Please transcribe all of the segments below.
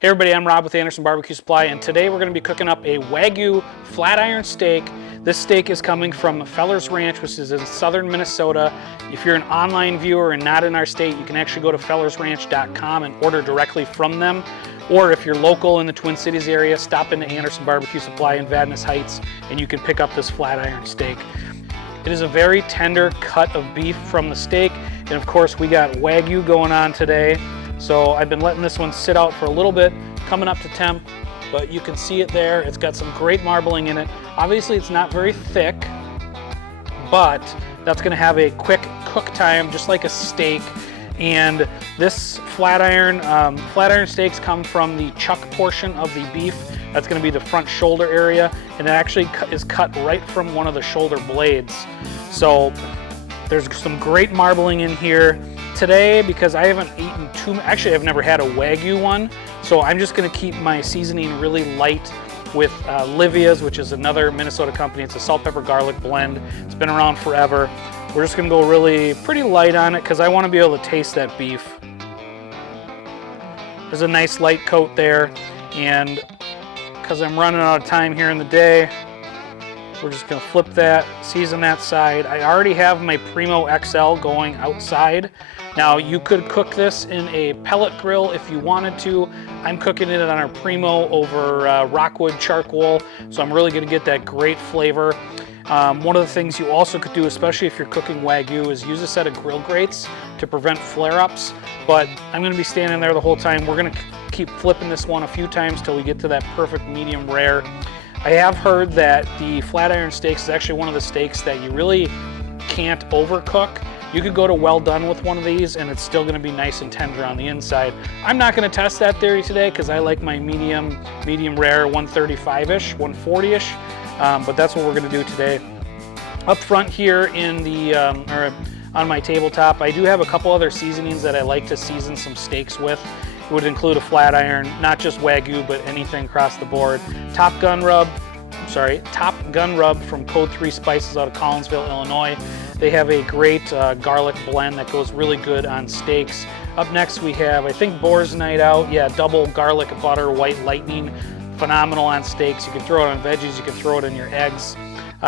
Hey everybody, I'm Rob with Anderson Barbecue Supply, and today we're going to be cooking up a Wagyu flat iron steak. This steak is coming from Feller's Ranch, which is in southern Minnesota. If you're an online viewer and not in our state, you can actually go to fellersranch.com and order directly from them. Or if you're local in the Twin Cities area, stop into Anderson Barbecue Supply in Vadnais Heights and you can pick up this flat iron steak. It is a very tender cut of beef from the steak, and of course we got Wagyu going on today. So I've been letting this one sit out for a little bit, coming up to temp, but you can see it there. It's got some great marbling in it. Obviously it's not very thick, but that's gonna have a quick cook time, just like a steak. And this flat iron steaks come from the chuck portion of the beef. That's gonna be the front shoulder area, and it actually is cut right from one of the shoulder blades. So there's some great marbling in here. Today, because I haven't eaten actually I've never had a Wagyu one, so I'm just gonna keep my seasoning really light with Livia's, which is another Minnesota company. It's a salt, pepper, garlic blend. It's been around forever. We're just gonna go pretty light on it because I wanna be able to taste that beef. There's a nice light coat there, and because I'm running out of time here in the day, we're just gonna flip that, season that side. I already have my Primo XL going outside. Now you could cook this in a pellet grill if you wanted to. I'm cooking it on our Primo over Rockwood charcoal, so I'm really gonna get that great flavor. One of the things you also could do, especially if you're cooking Wagyu, is use a set of grill grates to prevent flare-ups, but I'm gonna be standing there the whole time. We're gonna keep flipping this one a few times till we get to that perfect medium rare. I have heard that the flat iron steaks is actually one of the steaks that you really can't overcook. You could go to well done with one of these and it's still gonna be nice and tender on the inside. I'm not gonna test that theory today because I like my medium rare 135-ish, 140-ish, but that's what we're gonna do today. Up front here in the, on my tabletop, I do have a couple other seasonings that I like to season some steaks with. It would include a flat iron, not just Wagyu, but anything across the board. Top Gun Rub from Code 3 Spices out of Collinsville, Illinois. They have a great garlic blend that goes really good on steaks. Up next we have, I think, Boar's Night Out. Yeah, double garlic butter white lightning. Phenomenal on steaks. You can throw it on veggies, you can throw it in your eggs.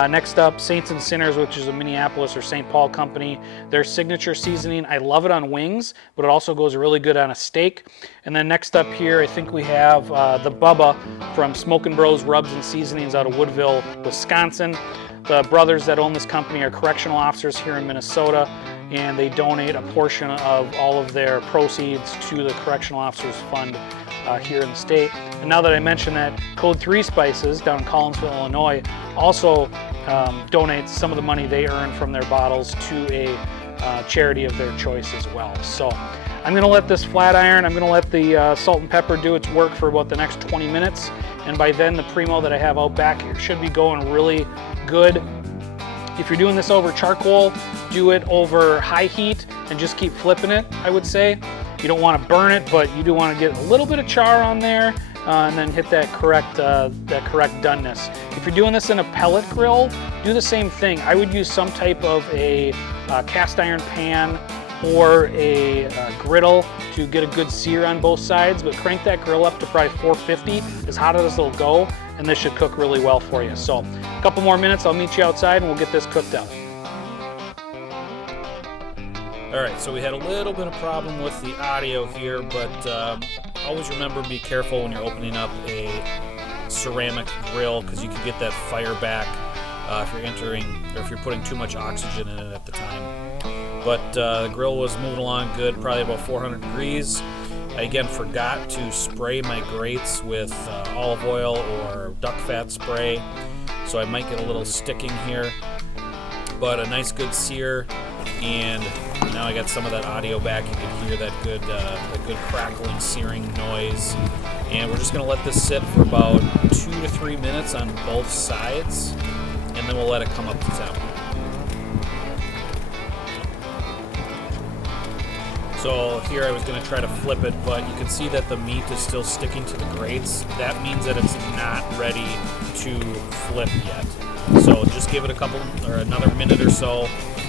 Next up, Saints and Sinners, which is a Minneapolis or St. Paul company. Their signature seasoning, I love it on wings, but it also goes really good on a steak. And then next up here, I think we have the Bubba from Smokin' Bros Rubs and Seasonings out of Woodville, Wisconsin. The brothers that own this company are correctional officers here in Minnesota, and they donate a portion of all of their proceeds to the Correctional Officers Fund here in the state. And now that I mentioned that, Code 3 Spices down in Collinsville, Illinois, also donates some of the money they earn from their bottles to a charity of their choice as well. So I'm gonna let this flat iron, I'm gonna let the salt and pepper do its work for about the next 20 minutes. And by then the Primo that I have out back here should be going really good. If you're doing this over charcoal, do it over high heat and just keep flipping it, I would say. You don't want to burn it, but you do want to get a little bit of char on there and then hit that correct doneness. If you're doing this in a pellet grill, do the same thing. I would use some type of a cast iron pan or a griddle to get a good sear on both sides, but crank that grill up to probably 450, as hot as it'll go, and this should cook really well for you. So a couple more minutes, I'll meet you outside and we'll get this cooked up. All right, so we had a little bit of problem with the audio here, but always remember, be careful when you're opening up a ceramic grill because you can get that fire back if you're putting too much oxygen in it at the time. But the grill was moving along good, probably about 400 degrees. I again forgot to spray my grates with olive oil or duck fat spray, so I might get a little sticking here. But a nice good sear, and now I got some of that audio back. You can hear that good crackling, searing noise. And we're just gonna let this sit for about 2 to 3 minutes on both sides, and then we'll let it come up to temp. So here I was going to try to flip it, but you can see that the meat is still sticking to the grates. That means that it's not ready to flip yet. So just give it another minute or so,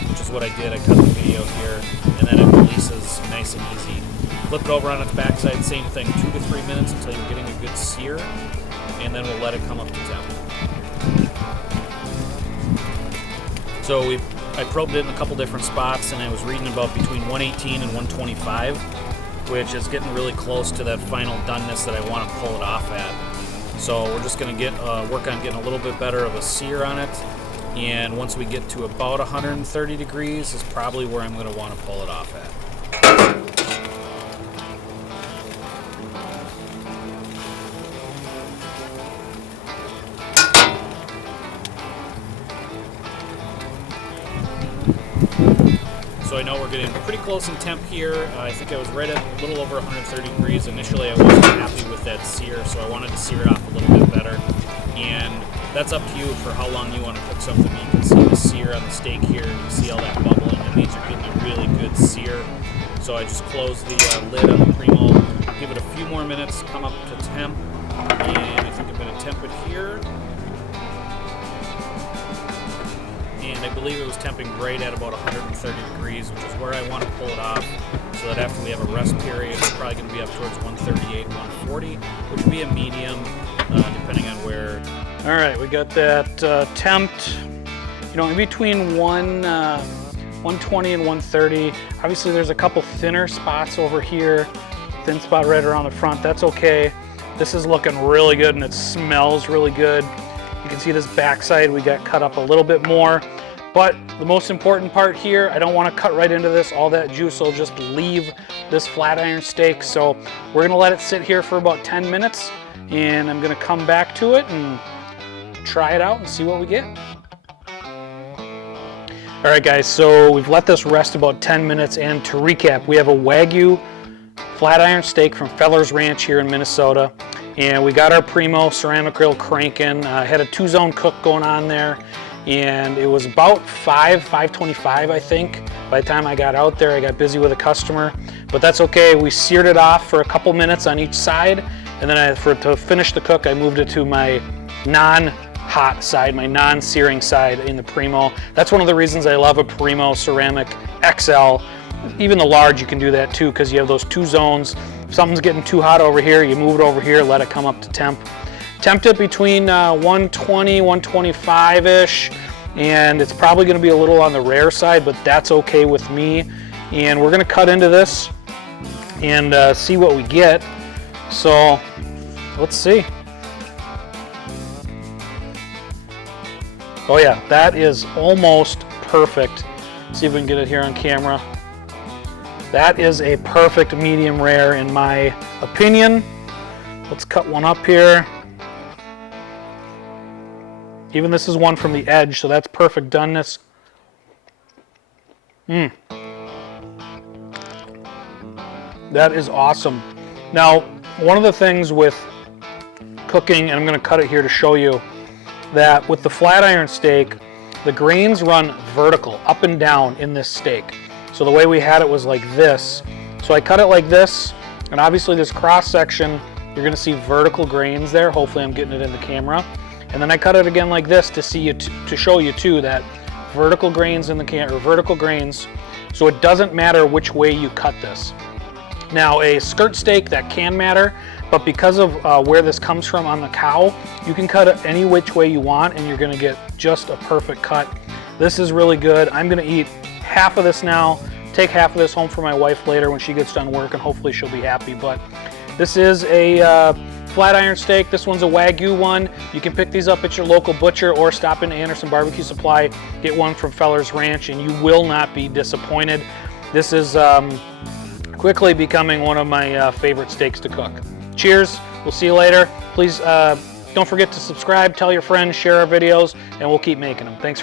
which is what I did. I cut the video here, and then it releases nice and easy. Flip it over on its backside, same thing, 2 to 3 minutes until you're getting a good sear, and then we'll let it come up to temp. So I probed it in a couple different spots, and I was reading about between 118 and 125, which is getting really close to that final doneness that I want to pull it off at. So we're just going to work on getting a little bit better of a sear on it, and once we get to about 130 degrees is probably where I'm going to want to pull it off at. So I know we're getting pretty close in temp here. I think I was right at a little over 130 degrees. Initially I wasn't happy with that sear, so I wanted to sear it off a little bit better. And that's up to you for how long you want to cook something. You can see the sear on the steak here. You can see all that bubbling. It means you're getting a really good sear. So I just closed the lid on the Primo, give it a few more minutes, come up to temp, and I think I'm going to temp it here. And I believe it was temping right at about 130 degrees, which is where I want to pull it off, so that after we have a rest period, it's probably going to be up towards 138, 140, which would be a medium, depending on where. All right, we got that temped, in between 120 and 130. Obviously, there's a couple thinner spots over here, thin spot right around the front. That's okay. This is looking really good, and it smells really good. You can see this backside we got cut up a little bit more, but the most important part here, I don't want to cut right into this. All that juice will just leave this flat iron steak, so we're going to let it sit here for about 10 minutes, and I'm going to come back to it and try it out and see what we get. All right, guys, so we've let this rest about 10 minutes, and to recap, we have a Wagyu flat iron steak from Feller's Ranch here in Minnesota. And we got our Primo ceramic grill cranking. Had a 2-zone cook going on there, and it was about 5:25, I think. By the time I got out there, I got busy with a customer, but that's okay. We seared it off for a couple minutes on each side, and then to finish the cook, I moved it to my non-hot side, my non-searing side in the Primo. That's one of the reasons I love a Primo ceramic XL. Even the large, you can do that too, because you have those 2 zones. If something's getting too hot over here, you move it over here, let it come up to temp. Tempt it between 120, 125-ish, and it's probably going to be a little on the rare side, but that's okay with me. And we're going to cut into this and see what we get. So let's see. Oh yeah, that is almost perfect. Let's see if we can get it here on camera. That is a perfect medium rare in my opinion. Let's cut one up here. Even this is one from the edge, so that's perfect doneness. That is awesome. Now, one of the things with cooking, and I'm going to cut it here to show you, that with the flat iron steak, the grains run vertical, up and down in this steak. So the way we had it was like this. So I cut it like this, and obviously this cross section, you're gonna see vertical grains there. Hopefully I'm getting it in the camera. And then I cut it again like this to show you too that vertical grains in the vertical grains. So it doesn't matter which way you cut this. Now a skirt steak, that can matter, but because of where this comes from on the cow, you can cut it any which way you want, and you're gonna get just a perfect cut. This is really good. I'm gonna eat half of this now, take half of this home for my wife later when she gets done work, and hopefully she'll be happy. But this is a flat iron steak. This one's a Wagyu one. You can pick these up at your local butcher or stop into Anderson Barbecue Supply, get one from Feller's Ranch, and you will not be disappointed. This is quickly becoming one of my favorite steaks to cook. Cheers, we'll see you later. Please don't forget to subscribe, tell your friends, share our videos, and we'll keep making them. Thanks for